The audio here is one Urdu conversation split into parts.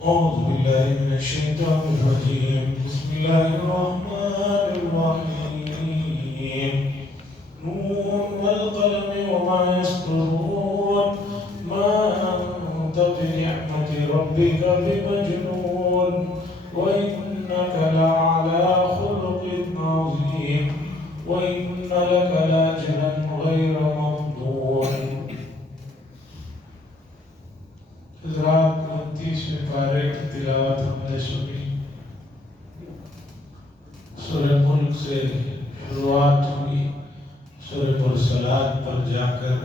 أعوذ بالله من الشيطان الرجيم. بسم الله الرحمن الرحيم. نون والقلم وما يسطرون. ما أنت بنعمة ربك بمجنون وإنك لعلى خلق عظيم وإن لك لأجرا غير ممنون. حضرات 29ویں پارے کی تلاوت ہم نے سنی. سورہ ملک سے شروعات ہوئی، سورہ مرسلات پر جا کر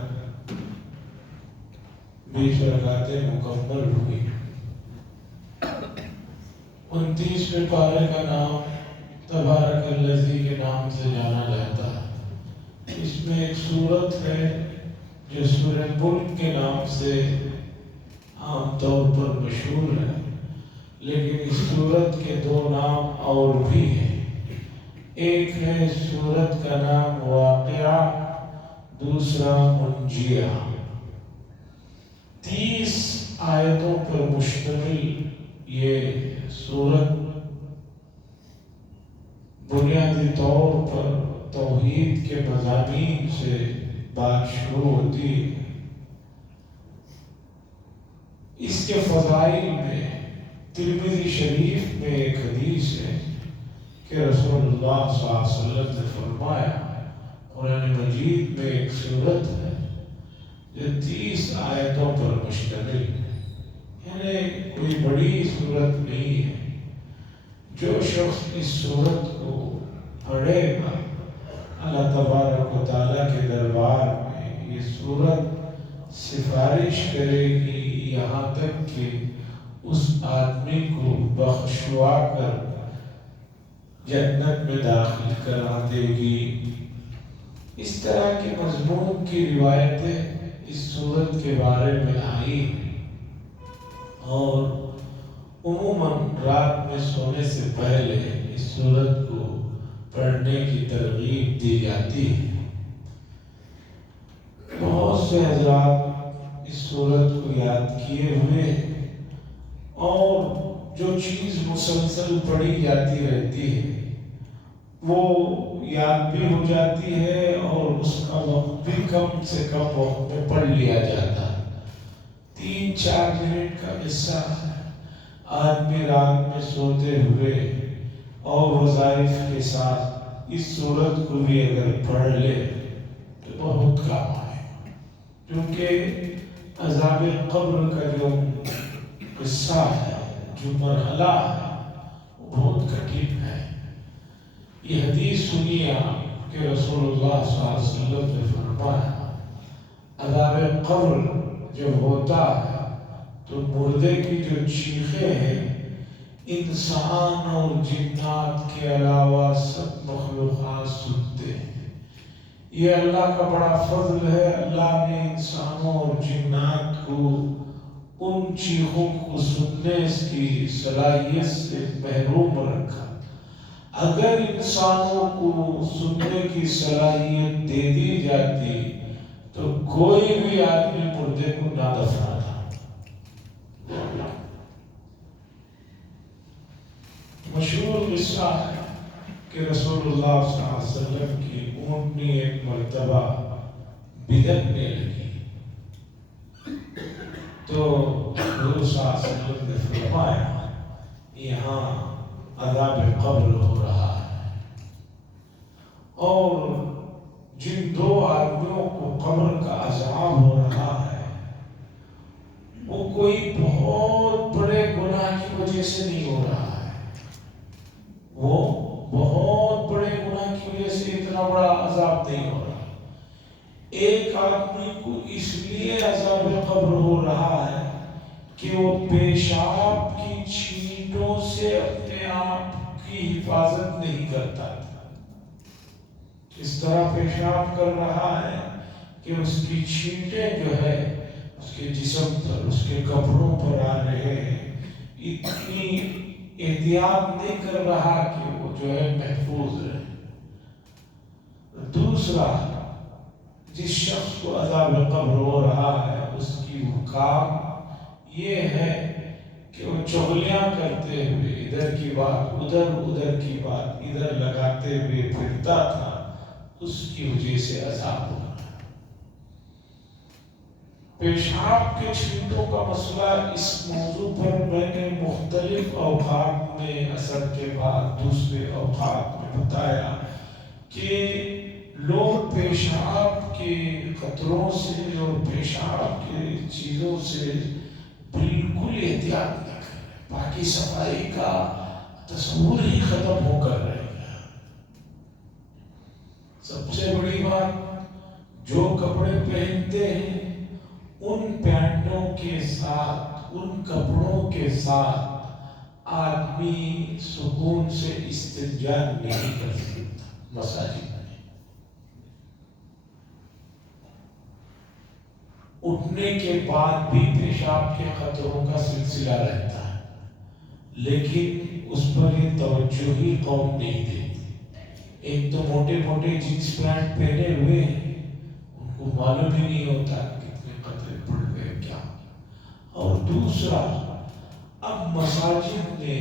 20 رکعتیں مکمل ہوئی. 29ویں پارے کا نام تبارک الذی کے نام سے جانا جاتا ہے. اس میں ایک سورت ہے جو سورہ ملک کے نام سے عام طور پر مشہور ہے، لیکن اس سورت کے 2 نام اور بھی ہیں. ایک ہے سورت کا نام واقعہ، دوسرا منجیہ. 30 آیتوں پر مشتمل یہ سورت بنیادی طور پر توحید کے مضامین سے بات شروع ہوتی ہے. اس کے فضائل میں ترمذی شریف میں ایک حدیث ہے کہ رسول اللہ صلی اللہ علیہ وسلم نے فرمایا، قرآن مجید میں ایک سورت ہے جو 30 آیتوں پر مشتمل ہے، یعنی کوئی بڑی سورت نہیں ہے. جو شخص اس سورت کو پڑھے گا اللہ تبارک و تعالیٰ کے دربار میں یہ سورت سفارش کرے گی یہاں تک کہ اس آدمی کو بخشوا کر جنت میں داخل کرا دے گی. اس طرح کے مضمون کی روایتیں اس سورت کے بارے میں آئی ہیں، اور عموماً رات میں سونے سے پہلے اس سورت کو پڑھنے کی ترغیب دی جاتی ہے. بہت سے حضرات اس سورت کو یاد کیے ہوئے ہیں، اور جو چیز مسلسل پڑھی جاتی رہتی ہے وہ یاد بھی ہو جاتی ہے، اور اس کا وقت بھی کم سے کم وقت میں پڑھ لیا جاتا ہے. 3-4 منٹ کا قصہ ہے. آدمی رات میں سوتے ہوئے اور وظائف کے ساتھ اس سورت کو بھی اگر پڑھ لے تو بہت کام آئے، کیونکہ عذاب قبر کا جو قصہ ہے، جو مرحلہ ہے، وہ بہت کٹھن ہے. یہ حدیث سنیے آپ کہ رسول اللہ صلی اللہ علیہ وسلم نے فرمایا، عذاب قبر جب ہوتا ہے تو مردے کی جو چیخیں ہیں انسان اور جنات کے علاوہ سب مخلوقات سنتے ہیں. یہ اللہ کا بڑا فضل ہے. اللہ نے انسانوں اور جنات کو ان چیخوں کو سننے کی صلاحیت سے محروم رکھا. اگر انسانوں کو سننے کی صلاحیت دے دی جاتی تو کوئی بھی آدمی مردے کو نہ دفناتا. مشہور قصہ ہے کہ رسول اللہ صلی اللہ علیہ وسلم کی اونٹنی ایک مرتبہ بدکنے لگی تو حضور صلی اللہ علیہ وسلم نے فرمایا، یہاں عذاب قبر ہو رہا ہے. اور جن 2 آدمیوں کو قبر کا عذاب ہو رہا ہے وہ کوئی بہت بڑے گناہ کی وجہ سے نہیں ہو رہا ہے. وہ بہت بڑے گناہ کی وجہ سے اتنا بڑا عذاب نہیں ہو رہا. ایک آدمی کو اس لیے عذاب قبر ہو رہا ہے کہ وہ پیشاب کی چھینٹوں سے اپنے آپ کی حفاظت نہیں کرتا تھا. اس طرح پیشاب کر رہا ہے کہ اس کی چھینٹیں جو ہے اس کے جسم پر، اس کے کپڑوں پر آ رہے ہیں. اتنی احتیاط نہیں کر رہا کہ وہ جو ہے محفوظ رہے. دوسرا، جس شخص کو عذاب قبر ہو رہا ہے اس کی وہ کام یہ ہے کہ وہ چغلیاں کرتے ہوئے ادھر کی بات ادھر کی بات ادھر لگاتے ہوئے پھرتا تھا، اس کی وجہ سے عذاب ہوا۔ پیشاب کے چھینٹوں کا مسئلہ، اس موضوع پر میں نے مختلف اوقات میں عصر کے بعد دوسرے اوقات میں بتایا کہ لوگ پیشاب کے قطروں سے اور پیشاب کے چیزوں سے بالکل احتیاط نہ کریں، باقی صفائی کا تصور ہی ختم ہو کر رہے گا۔ سب سے بڑی بات، جو کپڑے پہنتے ہیں ان پینٹوں کے ساتھ، ان کپڑوں کے ساتھ آدمی سکون سے استنجا نہیں کر سکتا۔ مساجد میں اٹھنے کے بعد بھی پیشاب کے قطروں کا سلسلہ رہتا ہے، لیکن اس پر یہ توجہ ہی قوم نہیں دیتی۔ ایک تو موٹے موٹے جینس پینٹ پہنے ہوئے ہیں، ان کو معلوم ہی نہیں ہوتا کتنے قطرے پڑ گئے کیا۔ اور دوسرا، اب مساجد میں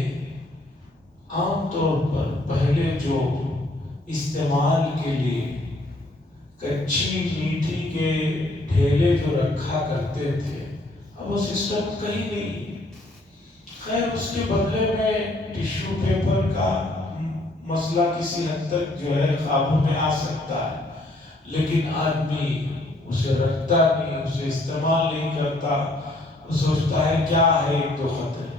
عام طور پر پہلے جو استعمال کے لیے کچھی میٹھی کے ڈھیلے جو رکھا کرتے تھے، اب وہ سسٹم کہیں نہیں۔ خیر اس کے بدلے میں ٹیشو پیپر کا مسئلہ کسی حد تک جو ہے قابو میں آ سکتا ہے، لیکن آدمی اسے رکھتا نہیں، اسے استعمال نہیں کرتا، وہ سوچتا ہے کیا ہے ایک دو قطرے،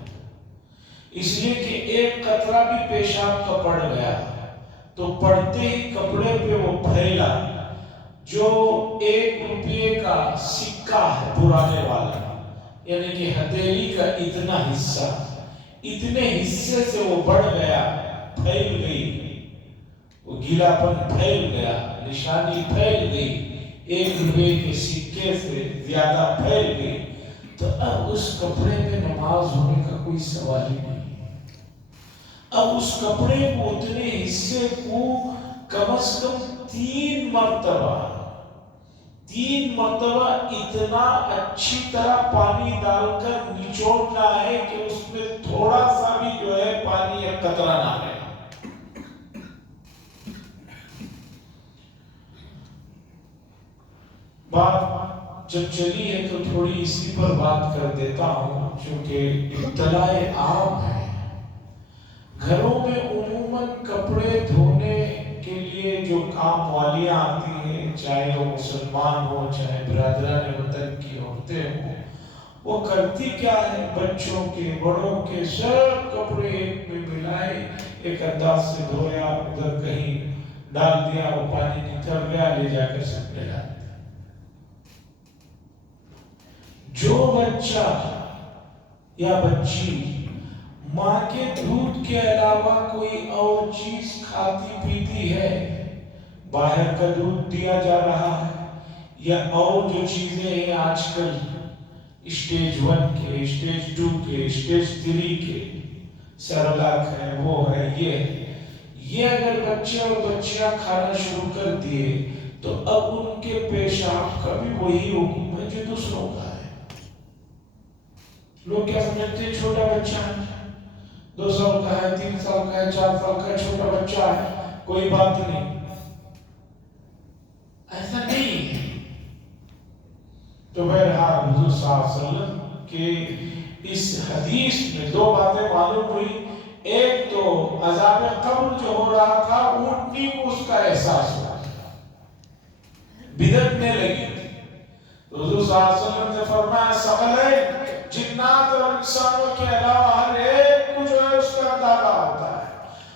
اس لیے کہ ایک قطرہ بھی پیشاب کا پڑ گیا تو پڑتے ہی کپڑے پہ وہ پھیلا۔ جو 1 روپے کا سکہ ہے پرانے والا، یعنی کہ ہتھیلی کا اتنا حصہ، اتنے حصے سے وہ بڑھ گیا، پھیل گئی، وہ گیلا پن پھیل گیا، نشانی پھیل گئی، 1 روپے کے سکے سے زیادہ پھیل گئی، تو اب اس کپڑے میں نماز ہونے کا کوئی سوال ہی نہیں۔ اب اس کپڑے کو، اتنے حصے کو کم از کم 3 مرتبہ اتنا اچھی طرح پانی ڈال کر نچوڑنا ہے کہ اس میں تھوڑا سا بھی جو ہے پانی یا قطرہ نہ رہے۔ بات جب چلی ہے تو تھوڑی اسی پر بات کر دیتا ہوں، چونکہ اطلاع عام ہے۔ گھروں میں عموماً کپڑے دھونے کے لیے جو کام والیاں آتی ہیں، چاہے وہ مسلمان ہو چاہے برادران وطن کی عورتیں ہوں، وہ کرتی کیا ہے، بچوں کے بڑوں کے سب کپڑے ایک میں ملائے، ایک انداز سے دھویا، ادھر کہیں ڈال دیا، وہ پانی نکل گیا، لے جا کر سب میں ڈال دیا۔ جو بچہ یا بچی ماں کے دودھ کے علاوہ کوئی اور چیز کھاتی پیتی ہے، باہر کا دودھ دیا جا رہا ہے یا اور جو چیزیں ہیں آج کل اسٹیج 1 کے، اسٹیج 2 کے، اسٹیج 3 کے، سیرلاک ہے، وہ ہے، یہ اگر بچے اور بچیاں کھانا شروع کر دیے تو اب ان کے پیشاب کا بھی وہی حکم ہے جو دوسروں کا ہے۔ لوگ کیا سمجھتے ہیں، چھوٹا بچہ ہے، 2 سال کا ہے، 3 سال کا ہے، 4 سال کا ہے، چھوٹا بچہ ہے، کوئی بات نہیں۔ ایسا نہیں ہے۔ تو بہرحال حضور صلی اللہ علیہ وسلم کے اس حدیث میں 2 باتیں معلوم ہوئی۔ ایک تو عذاب قبر جو ہو رہا تھا، اونٹنی کو اس کا احساس ہوا، بدھنے لگی تھی۔ حضور صلی اللہ علیہ وسلم نے فرمایا، ثقلین، جنات اور انسانوں کے علاوہ ہر ایک کو جو ہے اس کا اندازہ ہوتا ہے۔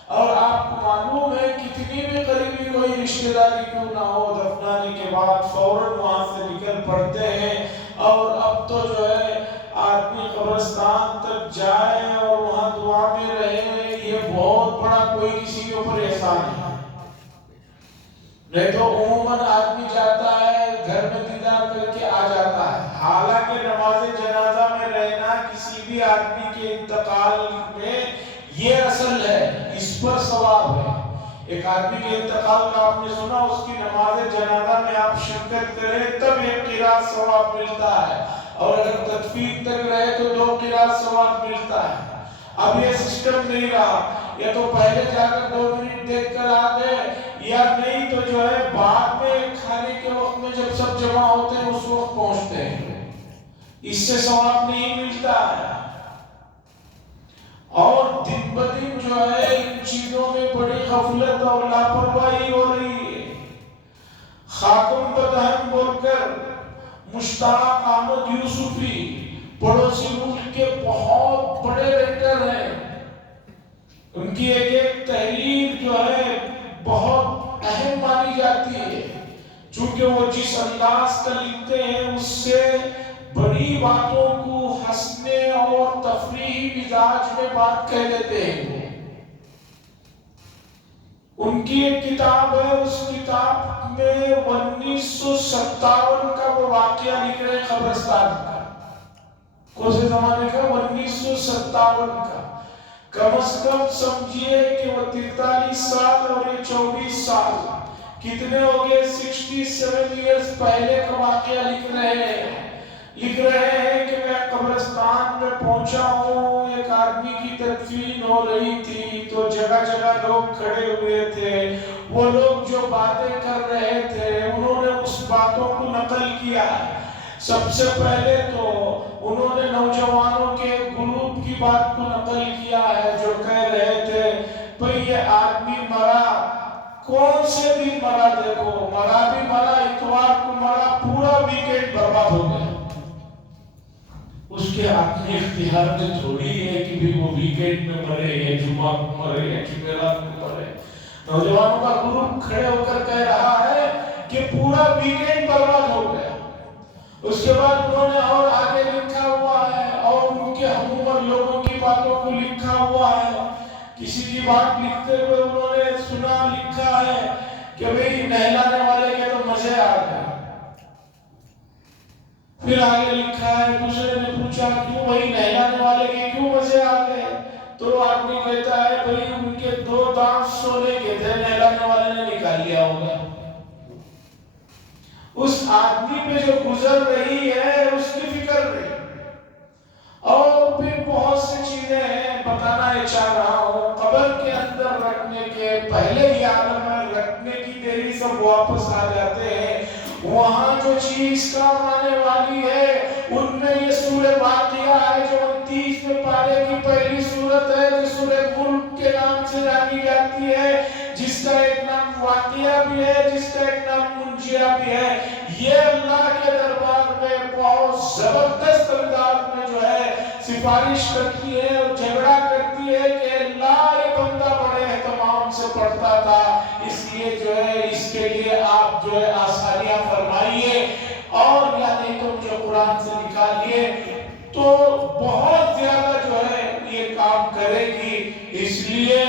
اور آپ کو معلوم ہے کتنی بھی قریبی کوئی رشتہ داری کیوں نہ ہو، دفنانے کے بعد فوراً وہاں سے نکل پڑتے ہیں۔ اور اب تو جو ہے آدمی قبرستان تک جائے اور وہاں دعا میں رہے، یہ بہت بڑا کوئی کسی کے اوپر احسان ہے۔ نہیں تو عموماً آدمی جاتا ہے، گھر میں دیدار کر کے آ جاتا ہے۔ حالانکہ نماز جنازہ میں رہنا کسی بھی آدمی کے انتقال میں یہ اصل ہے، اس پر ثواب ہے۔ ایک آدمی کے انتقال کا آپ نے سنا، اس کی نماز جنازہ میں آپ شرکت کریں تب ایک قرات ثواب ملتا ہے، اور اگر تدفین تک رہے تو 2 قرات ثواب ملتا ہے۔ اب یہ سسٹم نہیں رہا، یا تو پہلے جا کر 2 منٹ دیکھ کر آ گئے، یا نہیں تو جو ہے بعد میں کھانے کے وقت میں جب سب جمع ہوتے ہیں اس وقت پہنچتے ہیں، اس سے ثواب نہیں ملتا ہے۔ اور دن بدن جو ہے ان چیزوں میں بڑی غفلت اور لاپرواہی ہو رہی ہے۔ خاتم بدہن بول کر مشتاق احمد یوسفی پڑوسی ملک کے بہت بڑے رائٹر ہیں، ان کی ایک ایک تحریر جو ہے بہت اہم مانی جاتی ہے، چونکہ وہ جس انداز کا لکھتے ہیں اس سے بڑی باتوں کو ہنسنے اور تفریحی مزاج میں بات کہہ دیتے ہیں۔ ان کی ایک کتاب ہے، اس کتاب میں 1957 کا وہ واقعہ لکھ رہے ہیں قبرستان کا، کون سے زمانے کا؟ 1957 کا۔ کم از کم سمجھیے کہ وہ 43 سال اور یہ 24 سال، کتنے ہو گئے؟ 67 ایئرز پہلے کا واقعہ لکھ رہے ہیں کہ میں قبرستان میں پہنچا ہوں، ایک آدمی کی تدفین ہو رہی تھی، تو جگہ جگہ لوگ کھڑے ہوئے تھے، وہ لوگ جو باتیں کر رہے تھے انہوں نے اس باتوں کو نقل کیا۔ سب سے پہلے تو انہوں نے نوجوانوں کے گروپ کی بات کو نقل کیا ہے جو کہہ رہے تھے بھئی یہ آدمی مرا، کون سے دن مرا؟ دیکھو مرا بھی مرا، اتوار کو مرا، پورا ویکینڈ برباد ہو گیا۔ اس کے اپنے اختیار میں تھوڑی ہے کہ بھی وہ ویکینڈ میں مرے یا جمعہ کو مرے یا جمعرات کو مرے۔ نوجوانوں کا گروپ کھڑے ہو کر کہہ رہا ہے کہ پورا ویکینڈ برباد ہو گیا۔ اس کے بعد انہوں نے اور آگے لکھا ہوا ہے، اور ان کے ہم عمر لوگوں کی باتوں کو لکھا ہوا ہے۔ کسی کی بات لکھتے ہوئے انہوں نے سنا لکھا ہے کہ بھئی نہلانے والے کے تو مزے آ گئے۔ پھر آگے لکھا ہے، دوسرے نے پوچھا کیوں بھئی نہلانے والے کے کیوں مزے آ گئے؟ تو آدمی کہتا ہے بھئی ان کے 2 دانت سونے کے تھے، نہلانے والے نے نکال لیا ہوگا۔ اس آدمی پہ جو گزر رہی ہے اس کی فکر نہیں۔ اور بھی بہت سی چیزیں ہیں بتانا یہ چاہ رہا ہوں۔ قبر کے اندر رکھنے کے پہلے ہی عالم میں رکھنے کی دیری سب واپس آ جاتے ہیں، وہاں جو چیز کام آنے والی ہے ان میں یہ سورہ واقعہ ہے جو 29 پارے کی پہلی سورت ہے، جو سورہ ملک کے نام سے جانی جاتی ہے، جس کا ایک نام واقعہ بھی ہے، جس کا ایک نام منجیہ بھی ہے۔ یہ اللہ کے دربار میں بہت زبردست انداز میں جو ہے سفارش کرتی ہے اور جھگڑا کرتی ہے کہ اللہ یہ بندہ بڑے اہتمام سے پڑھتا تھا، اس لیے جو ہے اس کے لیے آپ جو ہے آسانیاں فرمائیے، اور یا نہیں تو مجھے قرآن سے نکالیے، تو بہت زیادہ جو ہے یہ کام کرے گی۔ اس لیے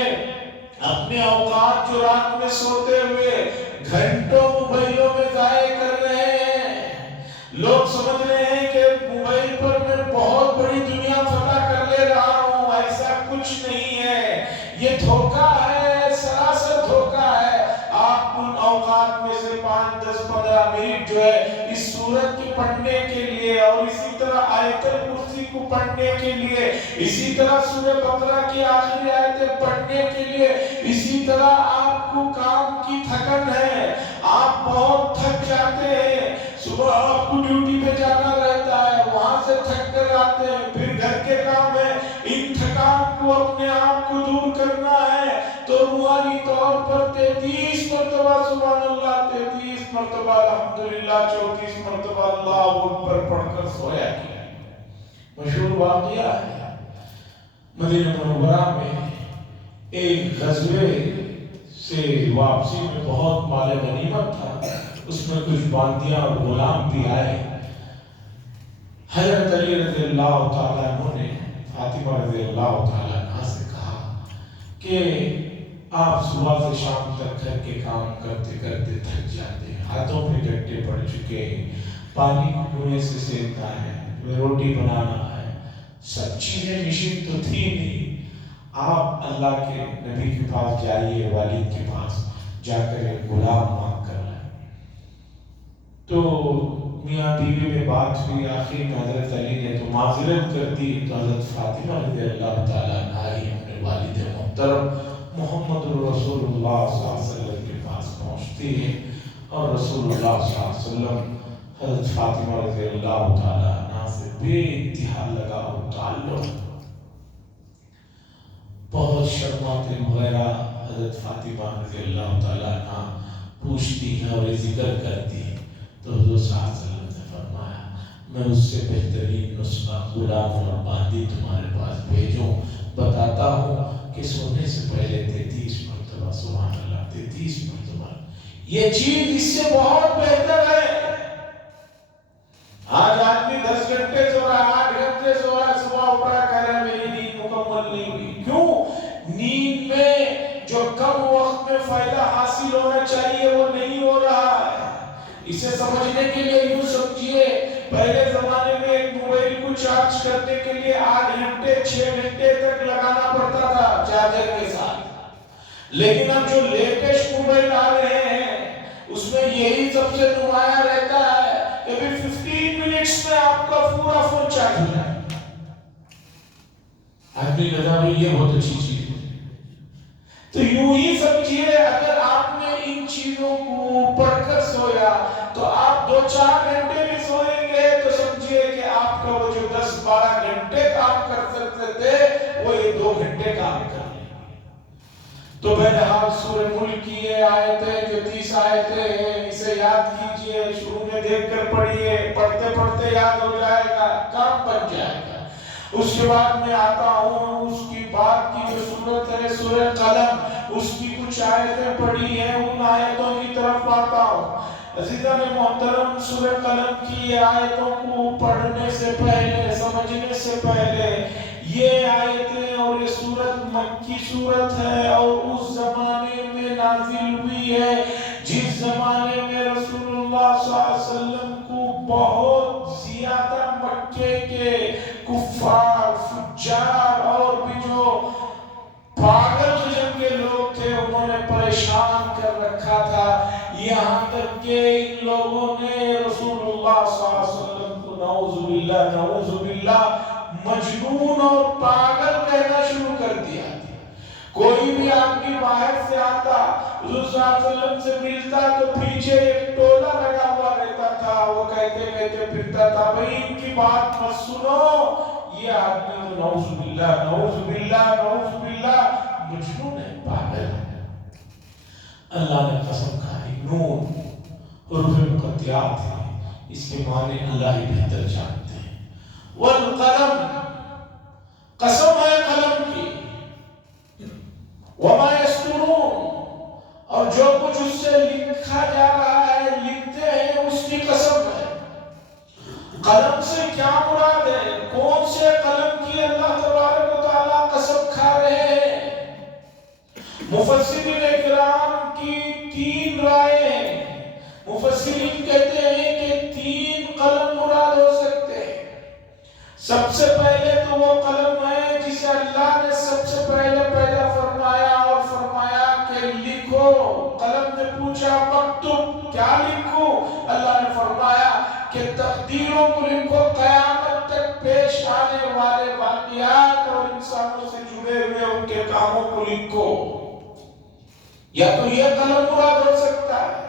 اپنے اوقات جو رات میں سوتے ہوئے گھنٹوں موبائلوں میں ضائع کر رہے ہیں، لوگ سمجھ رہے ہیں کہ موبائل پر میں بہت بڑی دنیا فتح کر لے رہا ہوں، ایسا کچھ نہیں ہے، یہ دھوکہ ہے، سراسر دھوکہ ہے۔ آپ ان اوقات میں سے 5، 10، 15 منٹ جو ہے اس سورت کی پڑھنے کے لیے، اور اسی طرح آیت الکرسی کو پڑھنے کے لیے، اسی طرح سورہ بقرہ کی آخری آیتیں پڑھنے کے لیے، اسی طرح آپ کو کام کی تھکن ہے، آپ بہت تھک جاتے ہیں، صبح آپ کو ڈیوٹی پہ جانا رہتا ہے، وہاں سے تھک کر آتے ہیں، پھر گھر کے کام ہے، ان تھکان کو اپنے آپ کو دور کرنا ہے تو روحانی طور پر 33 مرتبہ سبحان اللہ، 33 مرتبہ الحمدللہ، 34 مرتبہ اللہ اکبر پڑھ کر سویا کیا۔ مشہور واقعہ ہے، مدینہ منورہ میں ایک غزوے سے واپسی میں بہت مال غنیمت تھا، اس میں کچھ باندیاں اور غلام بھی آئے۔ حضرت علی رضی اللہ تعالیٰ عنہ نے فاطمہ رضی اللہ تعالیٰ عنہ سے کہا کہ آپ صبح سے شام تک گھر کے کام کرتے کرتے تھک جاتے ہیں، ہاتھوں پہ گھٹے پڑ چکے ہیں، پانی کنویں سے سینکنا ہے، روٹی بنانا ہے، سب چیزیں مشین تو تھی نہیں، آپ اللہ کے نبی کے پاس جائیے، والد کے پاس جا کر ایک غلام مانگ کر لائیں۔ تو میاں بیوی میں بات ہوئی، آخر میں حضرت علی نے تو معذرت کر دی، تو حضرت فاطمہ رضی اللہ تعالیٰ عنہ ہی اپنے والد محترم محمد رسول اللہ صلی اللہ علیہ وسلم کے پاس پہنچتی ہے، اور رسول اللہ صلی اللہ علیہ وسلم حضرت فاطمہ رضی اللہ تعالیٰ عنہ سے بے انتہا لگا ہوا تعلق، بہت شرماتے وغیرہ حضرت فاطمہ رضی اللہ تعالیٰ عنہ پوچھتی ہیں اور ذکر کرتی ہیں، تو حضور صلی اللہ علیہ وسلم نے فرمایا میں اس سے بہترین نسخہ غلام اور باندی تمہارے پاس بھیجوں، بتاتا ہوں کہ سونے سے پہلے 33 مرتبہ سبحان اللہ، 33 مرتبہ، یہ چیز اس سے بہت بہتر ہے۔ آج آدمی 10 گھنٹے سو رہا، 8 گھنٹے سو رہا، صبح اٹھا کہہ رہا میری نیند مکمل نہیں ہوئی، کیوں؟ نیند میں جو کم وقت میں فائدہ حاصل ہونا چاہیے وہ نہیں ہو رہا ہے۔ اسے سمجھنے کے لیے یوں سمجھیے، پہلے زمانے میں ایک موبائل کو چارج کرنے کے لیے 8 گھنٹے 6 گھنٹے تک لگانا پڑتا تھا چارجر کے ساتھ، لیکن اب جو لیٹسٹ موبائل آ رہے ہیں اس میں یہی سب سے نمایاں رہتا ہے کہ 15 منٹس میں آپ کا پورا فون چارج ہو جائے۔ آدمی کہتا ہے یہ بہت اچھی چیز ہے، تو یوں ہی سمجھیے اگر آپ نے ان چیزوں کو پڑھ کر سویا تو آپ 2-4 گھنٹے بھی سوئیں گے تو سمجھیے کہ آپ کا وہ جو 10-12 گھنٹے کام کر سکتے تھے وہ یہ 2 گھنٹے کام کر لیں گے۔ تو بہرحال سورہ ملک کی یہ آیتیں جو 30 آیتیں ہیں اسے یاد کیجئے، شروع میں دیکھ کر پڑھیے، پڑھتے پڑھتے یاد ہو جائے گا، کام بن جائے گا۔ اس کے بعد میں آتا ہوں اس کی بعد کی جو سورت ہے سورہ قلم، اس کی کچھ آیتیں پڑھی ہیں، ان آیتوں کی طرف آتا ہوں۔ عزیزان محترم، سورہ قلم کی آیتوں کو پڑھنے سے پہلے، سمجھنے سے پہلے، یہ آیتیں اور یہ سورت مکی سورت ہے اور اس زمانے میں نازل ہوئی ہے جس زمانے میں رسول اللہ صلی اللہ علیہ وسلم کو بہت زیادہ مکے کے کفار، فجار اور بھی جو پاگل قسم کے لوگ تھے انہوں نے پریشان کر رکھا تھا، یہاں تک کہ ان لوگوں نے رسول اللہ صلی اللہ علیہ وسلم کو نعوذ باللہ مجنون اور پاگل کہنا شروع کر دیا۔ کوئی بھی آدمی باہر سے آتا حضور صلی اللہ علیہ وسلم سے ملتا تو پیچھے ایک ٹولا لگا ہوا رہتا تھا، وہ کہتے کہتے پھرتا تھا بھئی ان کی بات مت سنو، یہ آدمی تو نعوذ باللہ مجنون ہے، پاگل ہے۔ اللہ نے قسم کھائی، نون حروف مقطعات ہیں، اس کے معنی اللہ ہی بہتر جانتے ہیں۔ والقلم، قسم ہے قلم کی، وما یسطرون، اور جو کچھ اس سے لکھا جا رہا ہے، لکھتے ہیں، اس کی قسم ہے۔ قلم سے کیا مراد ہے؟ کون سے قلم کی اللہ تبارک و تعالیٰ قسم کھا رہے ہیں؟ مفسرین کرام کی 3 رائے ہیں۔ مفسرین کہتے ہیں کہ 3 قلم مراد ہو سکتے ہیں۔ سب سے پہلے تو وہ قلم ہے جسے اللہ نے سب سے پہلے پیدا فرمایا اور فرمایا کہ لکھو۔ قلم نے پوچھا مکتوب، کیا لکھوں؟ اللہ نے فرمایا کہ تقدیروں کو لکھو، قیامت تک پیش آنے والے واقعات اور انسانوں سے جڑے ہوئے ان کے کاموں کو لکھو۔ یا تو یہ قلم مراد ہو سکتا ہے۔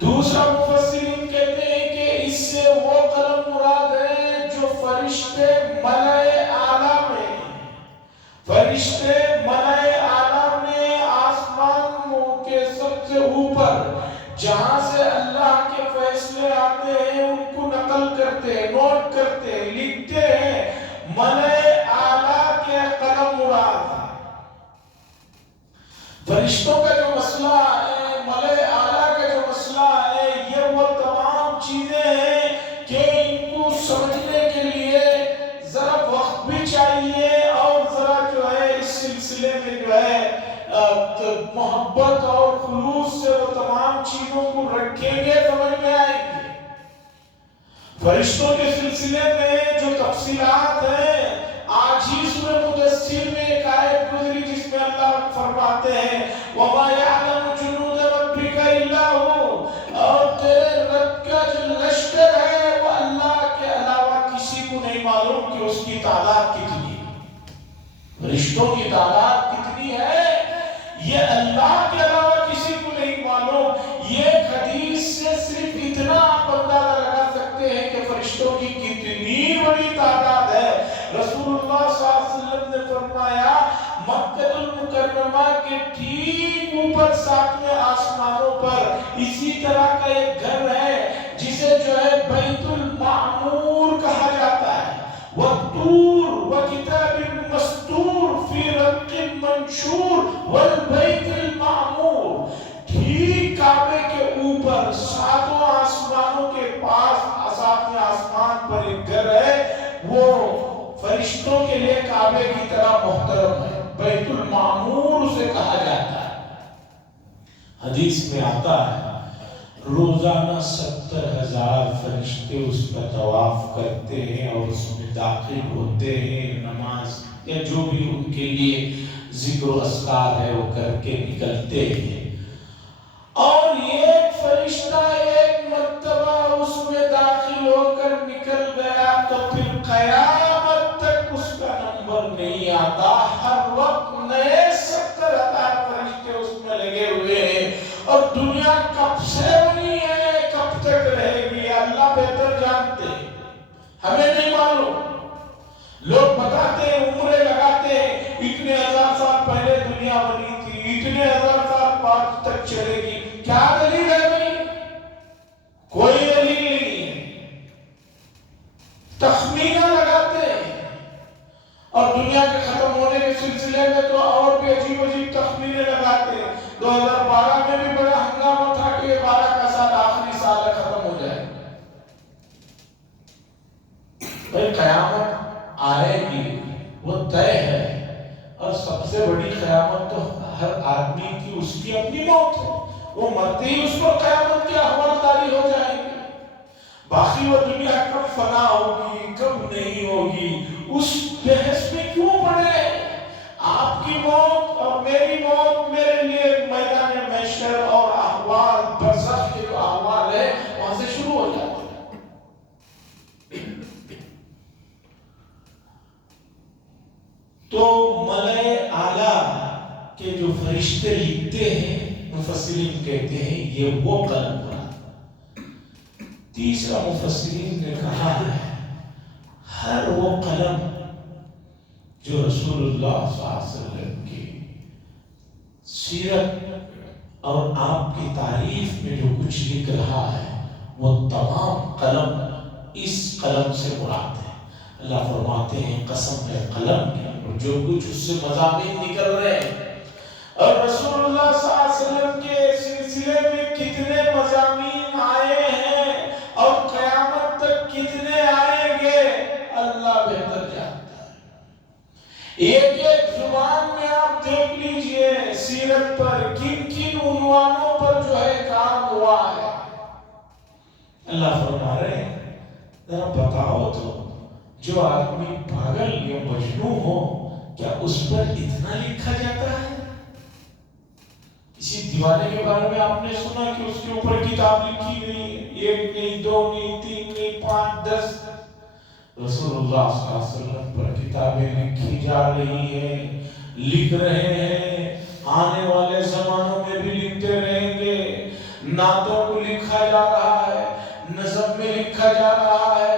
دوسرا مفسرین کہتے ہیں کہ اس سے وہ قلم مراد ہے جو فرشتے ملائے اعلیٰ میں، فرشتے ملائے اعلیٰ میں آسمانوں کے سب سے اوپر جہاں سے اللہ کے فیصلے آتے ہیں ان کو نقل کرتے ہیں، نوٹ کرتے ہیں، لکھتے ہیں، ملائے اعلیٰ کے قلم مراد ہے۔ فرشتوں کا جو مسئلہ ہے، ملائے اعلیٰ کا جو مسئلہ ہے، یہ وہ تمام چیزیں ہیں کہ ان کو سمجھنے کے لیے ذرا وقت بھی چاہیے اور ذرا جو ہے اس سلسلے میں جو ہے محبت اور خلوص سے وہ تمام چیزوں کو رکھیں گے، سمجھ میں آئیں گے۔ فرشتوں کے سلسلے میں جو تفصیلات ہیں، آج ہی سورہ مدثر میں ایک آیت گزری جس میں اللہ فرماتے ہیں وَمَا يَعْلَمُ جُنُودَ رَبِّكَ إِلَّا هُوَ، اور تیرے رب کا جو لشکر تعداد کتنی ہے؟ فرشتوں کی تعداد کتنی ہے یہ اللہ کے علاوہ کسی کو نہیں معلوم۔ یہ حدیث سے صرف اتنا آپ اندازہ لگا سکتے ہیں کہ فرشتوں کی کتنی بڑی تعداد ہے۔ رسول اللہ صلی اللہ علیہ وسلم نے فرمایا مکہ المکرمہ کے ٹھیک اوپر 7ویں آسمانوں پر اسی طرح کا ایک گھر ہے جسے جو ہے بیت المعمور کہا جاتا ہے۔ والطور وکتاب مستور فی رق منشور والبیت المعمور، ٹھیک کعبے کے اوپر 7 آسمانوں کے پاس 7ویں آسمان پر ایک گھر ہے، وہ فرشتوں کے لیے کعبے کی طرح محترم ہے، بیت المعمور اسے کہا جاتا ہے۔ حدیث میں آتا ہے روزانہ 70,000 فرشتے اس کا طواف کرتے ہیں اور اس میں داخل ہوتے ہیں، نماز یا جو بھی ان کے لیے ذکر و اذکار ہے وہ کر کے نکلتے ہیں۔ اور ایک فرشتہ ایک مرتبہ اس میں داخل ہو کر نکل گیا تو پھر قیامت تک اس کا نمبر نہیں آتا، ہر وقت نئے 70,000 فرشتے اس میں لگے ہوئے ہیں، اور دنیا کب سے بنی ہے کب تک رہے گی اللہ بہتر جانتے ہیں، ہمیں نہیں معلوم۔ لوگ بتاتے ہیں عمریں لگاتے ہیں اتنے 1000 سال پہلے دنیا بنی تھی، اتنے 1000 سال بعد تک چلے گی، کیا دلیل ہے بھائی؟ کوئی دلیل نہیں ہے، تخمینہ لگاتے ہیں۔ اور دنیا کے ختم ہونے کے سلسلے میں تو اور بھی عجیب عجیب تخمینے لگاتے ہیں۔ 2012 میں بھی بڑا ہنگامہ تھا کہ 12 کا سال آخری سال ہے، ختم ہو جائے۔ بھائی قیامت آئے گی وہ طے ہے، اور سب سے بڑی قیامت تو ہر آدمی کی اس کی اپنی موت ہے، وہ مرتے ہی اس کو قیامت کی حوالداری ہو جائے گی۔ باقی وہ دنیا کب فنا ہوگی کب نہیں ہوگی اس بحث میں کیوں پڑے؟ آپ کی موت اور میری موت میرے لیے میدان محشر اور احوال برزخ کے جو احوال ہے وہاں سے شروع ہو جاتے ہیں۔ تو ملائے اعلیٰ کے جو فرشتے لکھتے ہیں مفسرین کہتے ہیں یہ وہ قلم ہے۔ تیسرا مفسرین نے کہا ہے ہر وہ قلم جو رسول اللہ صلی اللہ علیہ وسلم کی سیرت اور آپ کی تعریف میں جو کچھ لکھ رہا ہے وہ تمام قلم اس قلم سے مراد ہے۔ اللہ فرماتے ہیں قسم ہے قلم کی اور جو کچھ اس سے مضامین نکل رہے ہیں، اور رسول اللہ صلی اللہ علیہ وسلم کے سلسلے میں کتنے مضامین آئے ہیں اور قیامت تک کتنے آئیں گے اللہ بہتر جانتا ہے۔ ایک ایک زبان میں آپ دیکھ لیجئے سیرت پر کن کن عنوانوں پر جو ہے کام ہوا ہے۔ اللہ فرما رہے ہیں ذرا بتاؤ تو جو آدمی پاگل یا مجنون ہو کیا اس پر اتنا لکھا جاتا ہے؟ کسی دیوانے کے بارے میں آپ نے سنا کہ اس کے اوپر کتاب لکھی گئی ہے، 1 نہیں 2 نہیں 3 نہیں 5 10 رسول اللہ صلی اللہ علیہ وسلم پر کتابیں لکھی جا رہی ہیں، لکھ رہے ہیں، آنے والے زمانوں میں بھی لکھتے رہیں گے۔ نعتوں کو لکھا جا رہا ہے، نظم میں لکھا جا رہا ہے،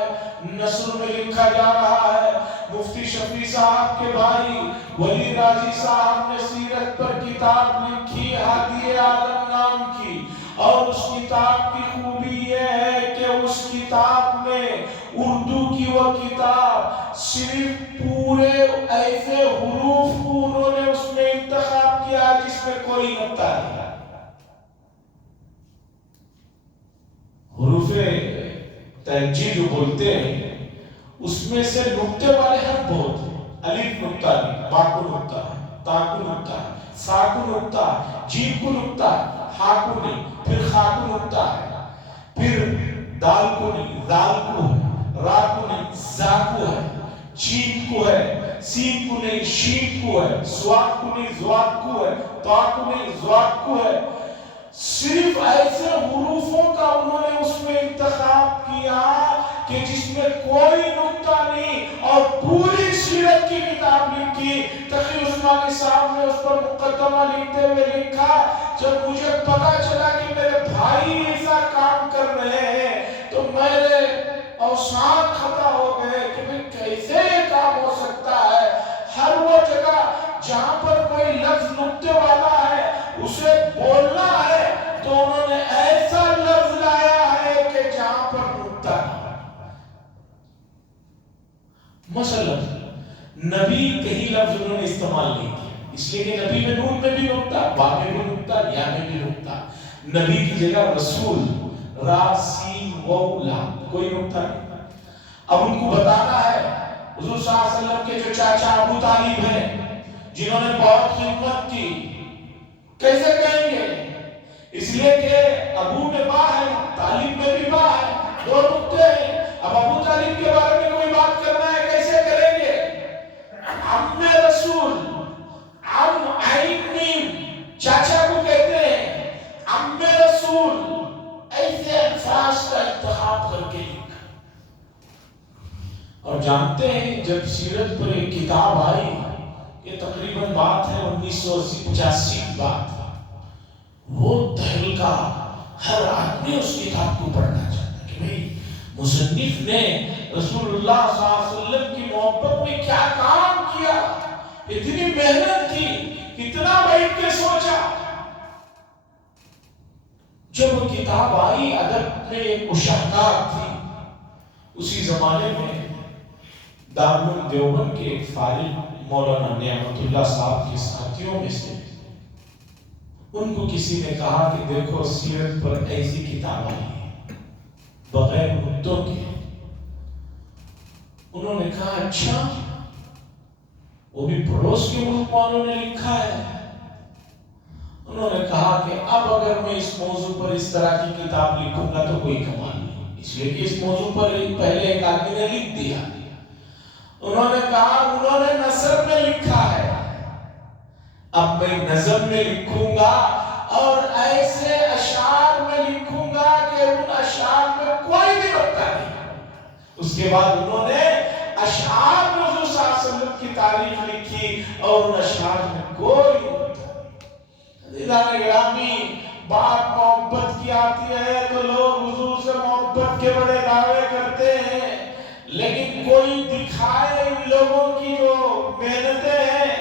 نثر میں لکھا جا رہا ہے۔ مفتی شفیع صاحب کے بھائی ولی راضی صاحب نے سیرت پر کتاب لکھی ہادی عالم نام کی، اور اس کتاب کی خوبی یہ ہے کہ اس کتاب میں اردو کی وہ کتاب صرف پورے ایسے حروف کو انہوں نے اس میں انتخاب کیا جس میں کوئی نقطہ نہیں۔ حروف تہجی جو بولتے ہیں اس میں سے نقطے والے حرف بہت ہیں، الف نقطہ نہیں، با کو نقطہ ہے، تا کو نقطہ ہے، سا کو نقطہ ہے، جیم کو نقطہ ہے، ہا کو نہیں، پھر خا کو نقطہ ہے، پھر دال کو نہیں، زال کو ہے، را کو نہیں، زا کو ہے، چین کو ہے، سین کو نہیں، شین کو ہے، سواد کو نہیں، زواد کو ہے، تا کو نہیں، زواد کو ہے۔ صرف ایسے حروفوں کا انہوں نے اس میں انتخاب کیا کہ جس میں کوئی نقطہ نہیں اور پوری ترجمہ لکھتے ہوئے لکھا جب مجھے پتا چلا کہ میرے بھائی ایسا کام کر رہے ہیں تو میرے اوسان خطا ہو گئے کہ میں کیسے یہ کام ہو سکتا ہے. ہر وہ جگہ جہاں پر کوئی لفظ نکتے والا ہے اسے بولنا ہے تو انہوں نے ایسا لفظ لایا ہے کہ جہاں پر نکتا ہے. مثلا نبی کہیں لفظ انہوں نے استعمال نہیں کیا اس لیے کہ نبی میں نون میں بھی نکتا با میں بھی نکتا یا میں بھی نکتا. نبی کی جگہ رسول را سین واو لام کوئی نکتا نہیں. اب ان کو بتانا ہے حضور صلی اللہ علیہ وسلم کے جو چاچا ابو طالب ہیں جنہوں نے بہت خدمت کی کیسے کہیں گے اس لیے کہ ابو میں با ہے طالب میں بھی با ہے دو نکتے ہیں. اب ابو طالب کے بارے میں کوئی بات کرنا ہے کیسے کریں گے. عم رسول عم عین میم چاچا کو کہتے ہیں عم رسول ایسے الفاظ کا انتخاب کر کے لکھا. اور جانتے ہیں جب سیرت پر ایک کتاب آئی یہ تقریباً بات ہے 1985 کی بات ہے وہ تہلکہ ہر آدمی اس کتاب کو پڑھنا چاہتا کہ بھئی مصنف نے رسول اللہ صلی اللہ علیہ وسلم کی محبت میں کیا کام کیا اتنی محنت کی کتنا بیٹھ کے سوچا. جب وہ کتاب آئی ادب میں ایک مشاہدات تھی. اسی زمانے میں دارالعلوم دیوبند کے ایک فارغ مولانا نعمت اللہ صاحب کے ساتھیوں میں سے ان کو کسی نے کہا کہ دیکھو سیرت پر ایسی کتاب آئی ہے بغیر نقطوں کے. انہوں نے کہا اچھا وہ بھی پڑوس کے ملک والوں نے لکھا ہے. انہوں نے کہا کہ اب اگر میں اس موضوع پر اس طرح کی کتاب لکھوں گا تو کوئی کمال نہیں اس لیے کہ اس موضوع پر پہلے ایک آدمی نے لکھ دیا. انہوں نے کہا انہوں نے نثر میں لکھا ہے اب میں نظم میں لکھوں گا اور ایسے اشعار میں لکھوں گا کہ ان اشعار میں کوئی بھی نقطہ نہیں. اس کے بعد انہوں نے اشعار میں حضور صلی اللہ علیہ وسلم کی تعریف لکھی اور ان اشعار میں کوئی نقطہ نہیں. عزیزان گرامی بات محبت کی آتی ہے تو لوگ حضور سے محبت کے بڑے دعوے کرتے ہیں لیکن کوئی دکھائے ان لوگوں کی جو محنتیں ہیں.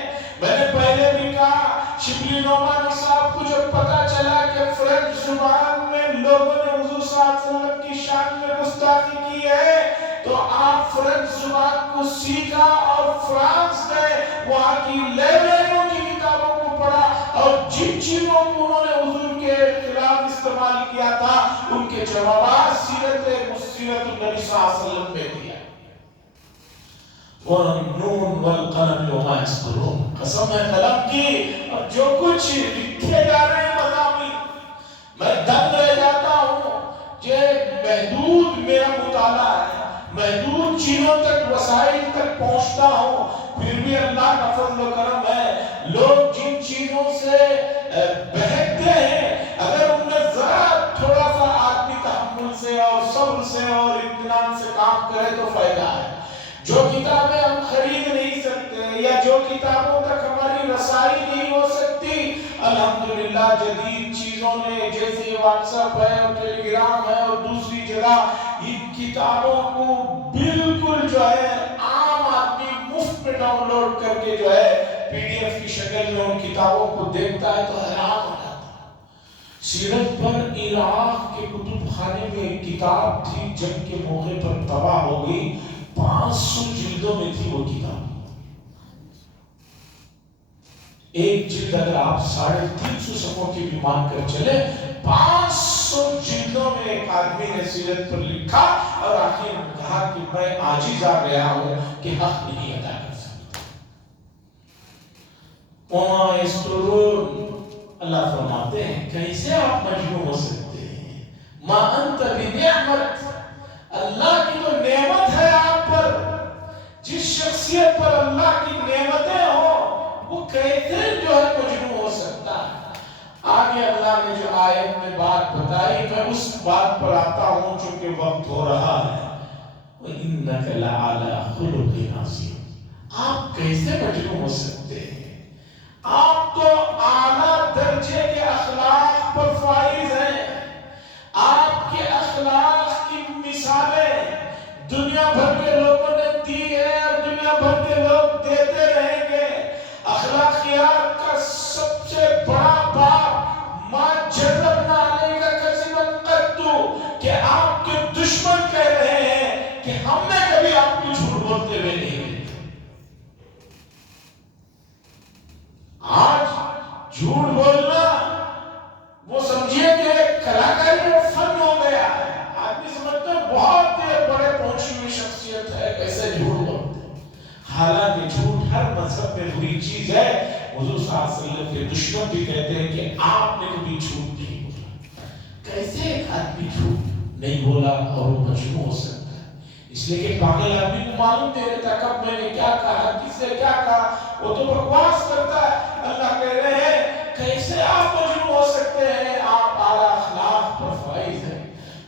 میں نے پہلے بھی کہا شبلی نعمان صاحب کو جب پتا چلا کہ فرنچ زبان میں لوگوں نے حضور صلی اللہ علیہ وسلم کی شان میں گستاخی کی ہے تو آپ فرنچ زبان کو سیکھا اور فرانس گئے وہاں کی لائبریریوں کی کتابوں کو پڑھا اور جن چیزوں کو انہوں نے حضور کے خلاف استعمال کیا تھا ان کے جوابات سیرت النبی صلی اللہ علیہ وسلم میں دیا. وَالنُّونَ وَالْقَلَمِ وَمَا يَسْطُرُونَ قسم ہے قلم کی اور جو کچھ لکھے جا رہے ہیں مضامین میں دنگ رہ جاتا ہوں یہ محدود میرا مطالعہ ہے محدود چیزوں تک وسائل تک پہنچتا ہوں پھر بھی اللہ کا فضل و کرم ہے. لوگ جن چیزوں سے بہکتے ہیں اگر ان میں ذرا تھوڑا سا آدمی تحمل سے اور صبر سے اور اطمینان سے کام کرے تو فائدہ ہے. جو کتابیں ہم خرید نہیں سکتے یا جو کتابوں تک ہماری رسائی نہیں ہو سکتی الحمدللہ جدید چیزوں نے جیسے واٹس ایپ ہے اور ٹیلی گرام ہے اور دوسری جگہ ان کتابوں کو بالکل جو ہے عام آدمی مفت میں ڈاؤن لوڈ کر کے جو ہے پی ڈی ایف کی شکل میں ان کتابوں کو دیکھتا ہے تو حیران ہو جاتا ہے. سیرت پر عراق کے کتب خانے میں ایک کتاب تھی جنگ کے موقع پر تباہ ہو گئی 500 جلدوں میں تھی وہ کتاب. ایک جلد اگر آپ 350 صفحوں کی بھی مان کر چلے 500 جلدوں میں ایک آدمی نے سیرت پر لکھا اور آخر میں کہا کہ میں عاجز آ گیا ہوں کہ حق نہیں ادا کر سکتا. وَمَا يَسْطُرُونَ اللہ فرماتے ہیں کیسے آپ مجنون ہو سکتے ہیں. مَا أَنْتَ بِنِعْمَتْ اللہ کی تو نعمت ہے آپ پر. جس شخصیت پر اللہ کی نعمتیں ہوں وہ کیسے جو ہے مجنون ہو سکتا ہے. آگے اللہ نے جو آیت میں بات بتائی میں اس بات پر آتا ہوں چونکہ وقت ہو رہا ہے. وَإِنَّكَ لَعَلَىٰ خُلُقٍ عَظِيمٍ آپ کیسے مجنون ہو سکتے ہیں. آپ آپ تو اعلیٰ درجے کے اخلاق پر فائز ہیں. آپ کے اخلاق کی مثالیں دنیا بھر کے لوگوں نے دی ہے اور دنیا بھر کے لوگ دیتے رہیں گے. اخلاقیات کا سب سے بڑا باب ما جربنا علیک کذبا قط، کہ آپ کے دشمن کہہ رہے ہیں کہ ہم نے کبھی آپ کو جھوٹ بولتے ہوئے نہیں دیکھا. آج جھوٹ بولنا وہ سمجھیے کہ ایک کلاکاری اور فن ہو گیا ہے. آدمی سمجھتے ہیں بہت بڑے پہنچی ہوئی شخصیت ہے کیسے جھوٹ بولتے ہیں. حالانکہ جھوٹ ہر مذہب میں ہوئی چیز ہے. حضور صلی اللہ علیہ وسلم کے دشمن بھی کہتے ہیں کہ آپ نے کبھی جھوٹ نہیں بولا. کیسے ایک آدمی جھوٹ نہیں بولا اور وہ مجنون ہو سکتا ہے؟ اس لیے کہ پاگل آدمی کو معلوم نہیں رہتا کب میں نے کیا کہا، کس سے کیا کہا. وہ تو بکواس کرتا ہے. اللہ کہہ رہے ہیں کیسے آپ مجنون ہو سکتے ہیں؟ آپ اعلیٰ اخلاق پر فائز ہیں.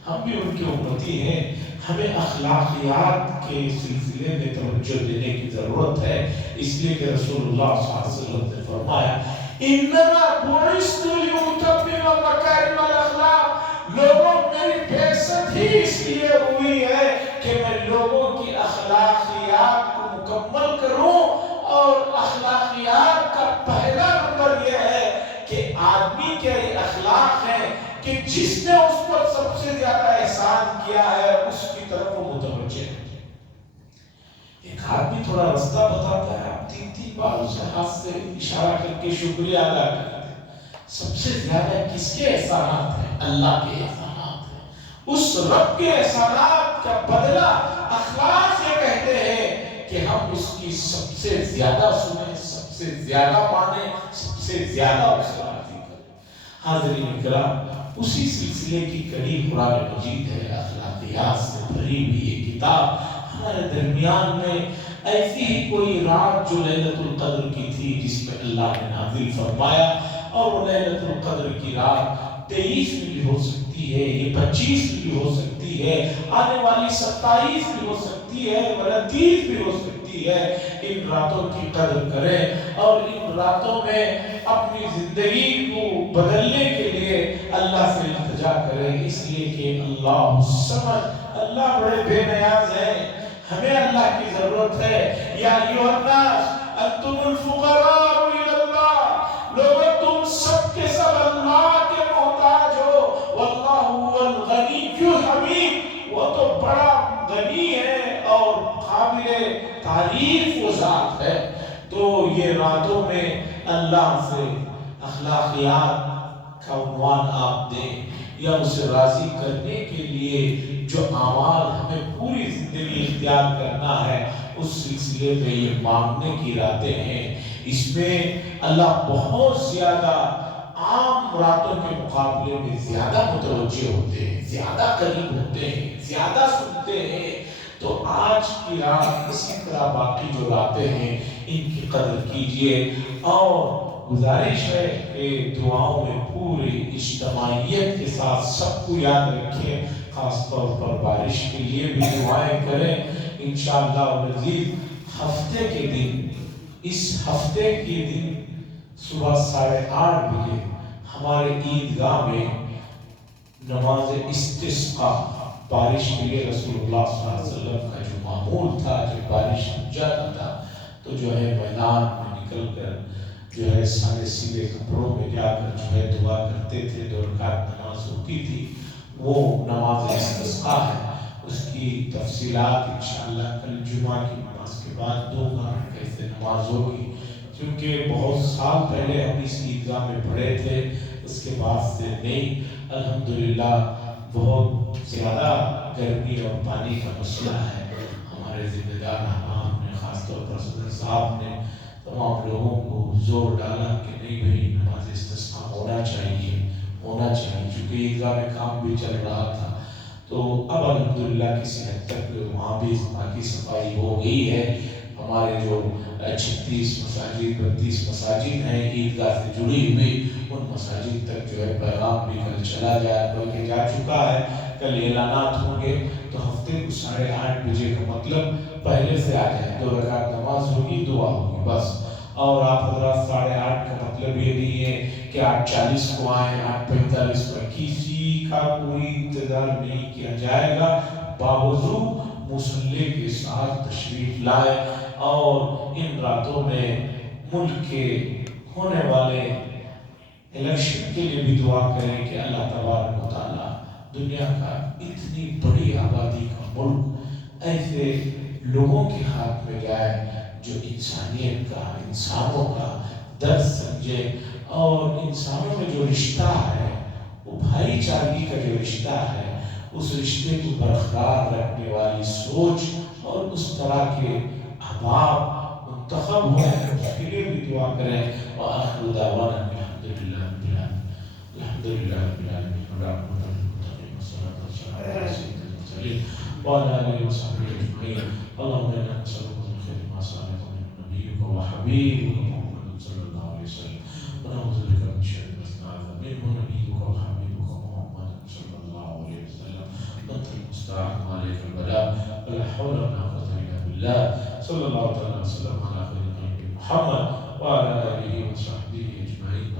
ہم بھی ان کے امتی ہیں. ہمیں اخلاقیات کے سلسلے میں توجہ دینے کی ضرورت ہے. اس لیے کہ رسول اللہ صلی اللہ علیہ وسلم نے فرمایا انما بعثت لاتمم مکارم الاخلاق. لوگوں میری بعثت ہی اس لیے ہوئی ہے کہ میں لوگوں کی اخلاقیات کو مکمل کروں. اور اخلاقیات کا پہلا نمبر یہ ہے کہ آدمی کے اخلاق ہیں کہ جس نے اس پر سب سے زیادہ احسان کیا ہے اس کی طرف وہ متوجہ ہے. ایک آدمی تھوڑا رستہ بتاتا ہے، آپ تین بار اسے ہاتھ سے اشارہ کر کے شکریہ ادا کرتے ہیں. سب سے زیادہ کس کے احسانات ہیں؟ اللہ کے احسانات ہیں. اس رب کے احسانات کا بدلہ اخلاق یہ کہتے ہیں کہ ہم اس کی سب سے زیادہ سنیں، سب سے زیادہ مانیں، سب سے زیادہ اس سے راضی کریں. حاضرین کرام، اسی سلسلے کی کڑی قرآن مجید ہے. اخلاقیات سے بھری ہوئی یہ کتاب ہمارے درمیان میں ایسی ہی کوئی رات جو لیلۃ القدر کی تھی جس میں اللہ نے نازل فرمایا، اور وہ لیلۃ القدر کی رات 23 میں بھی ہو سکتی ہے، یہ 25 میں بھی ہو سکتی ہے، آنے والی 27 بھی ہو سکتی ہے، 29 بھی ہو سکتی ہے. ان راتوں کی قدر کریں اور ان راتوں میں اپنی زندگی کو بدلنے کے لیے اللہ سے التجا کریں. اس لیے کہ اللہ سمجھ، اللہ بڑے بے نیاز ہیں. ہمیں اللہ کی ضرورت ہے. یا ایھا الناس انتم الفقراء الی اللہ. لوگوں تم سب کے سب اللہ کے محتاج ہو. واللہ هو الغنی الحمید. وہ تو بڑا غنی ہے اور قابل تعریف وہ ذات ہے. تو یہ راتوں میں اللہ سے اخلاقیات کا عنوان آپ دیں یا اسے راضی کرنے کے لیے جو اعمال ہمیں پوری زندگی اختیار کرنا ہے اس سلسلے میں یہ مانگنے کی راتیں ہیں. اس میں اللہ بہت زیادہ عام راتوں کے مقابلے میں زیادہ متوجہ ہوتے ہیں، زیادہ قریب ہوتے ہیں، زیادہ سنتے ہیں. تو آج کی رات اسی طرح باقی جو راتیں ہیں ان کی قدر کیجئے. اور گزارش ہے کہ دعاؤں میں پوری اجتماعیت کے ساتھ سب کو یاد رکھیں. خاص طور پر بارش کے لیے بھی دعائیں کریں. انشاءاللہ العزیز ہفتے کے دن، اس ہفتے کے دن صبح 8:30 بجے ہمارے عیدگاہ میں نماز استسقاء، بارش کے لیے رسول اللہ صلی اللہ علیہ وسلم کا جو معمول تھا، جب بارش جاتا تھا تو جو ہے میدان میں نکل کر جو ہے سارے سیدھے کپڑوں میں جا کر جو ہے دعا کرتے تھے. 2 رکعت نماز ہوتی تھی. وہ نماز استسقاء ہے. اس کی تفصیلات انشاءاللہ کل جمعہ کی نماز کے بعد 2 بار کیسے نماز ہوگی، کیونکہ بہت سال پہلے ہم اس عیدگاہ میں پڑھے تھے، اس کے بعد سے نہیں. الحمدللہ بہت زیادہ گرمی اور پانی کا مسئلہ ہے. ہمارے ذمہ دار احباب نے، خاص طور پر صدر صاحب نے تمام لوگوں کو زور ڈالا کہ نہیں بھائی نماز استسقاء ہونا چاہیے، چونکہ عیدگاہ میں کام بھی چل رہا تھا. تو اب الحمدللہ کسی حد تک وہاں بھی باقی صفائی ہو گئی ہے. ہمارے جو 36 مساجد 32 مساجد ہیں عیدگاہ سے جڑی ہوئی، ان مساجد تک جو ہے پیغام بھی کل چلا جائے، بلکہ جا چکا ہے. کل اعلانات ہوں گے تو ہفتے کو 8:30 بجے کا مطلب پہلے سے آ جائے. 2 رکعت نماز ہوگی، دعا ہوگی، بس اور آپ حضرات 8:30 کا مطلب یہ نہیں ہے کہ 8:40 کو آئیں، 8:45 کو، کسی کا کوئی انتظار نہیں کیا جائے گا، باوضو مصلی کے ساتھ تشریف لائے اور ان راتوں میں ملک کے ہونے والے الیکشن کے لیے بھی دعا کریں کہ اللہ تبارک و تعالیٰ دنیا کا اتنی بڑی آبادی کا ملک ایسے لوگوں کے ہاتھ میں جائے جو انسانیت کا، انسانوں کا درد سمجھے، اور انسانوں میں جو رشتہ ہے، وہ بھائی چارگی کا جو رشتہ ہے، اس رشتے کو برقرار رکھنے والی سوچ اور اس طرح کے احباب منتخب ہوئے ہیں، اس کے لیے بھی دعا کریں۔ وآخر دعوانا الحمدللہ رب العالمین، الحمدللہ رب العالمین، والعاقبۃ للمتقین، والصلاۃ والسلام علی سیدنا المرسلین وعلى آله وصحبه أجمعين. اللهم إنا نسألك من خير ما سألك منه نبيك وحبيبك محمد صلى الله عليه وسلم، ونعوذ بك من شر ما استعاذ منه نبيك وحبيبك محمد صلى الله عليه وسلم. أنت المستعان وعليك البلاء، ولا حول ولا قوة إلا بالله. صلى الله تعالى وسلم على خير خلق محمد وعلى آله وصحبه أجمعين.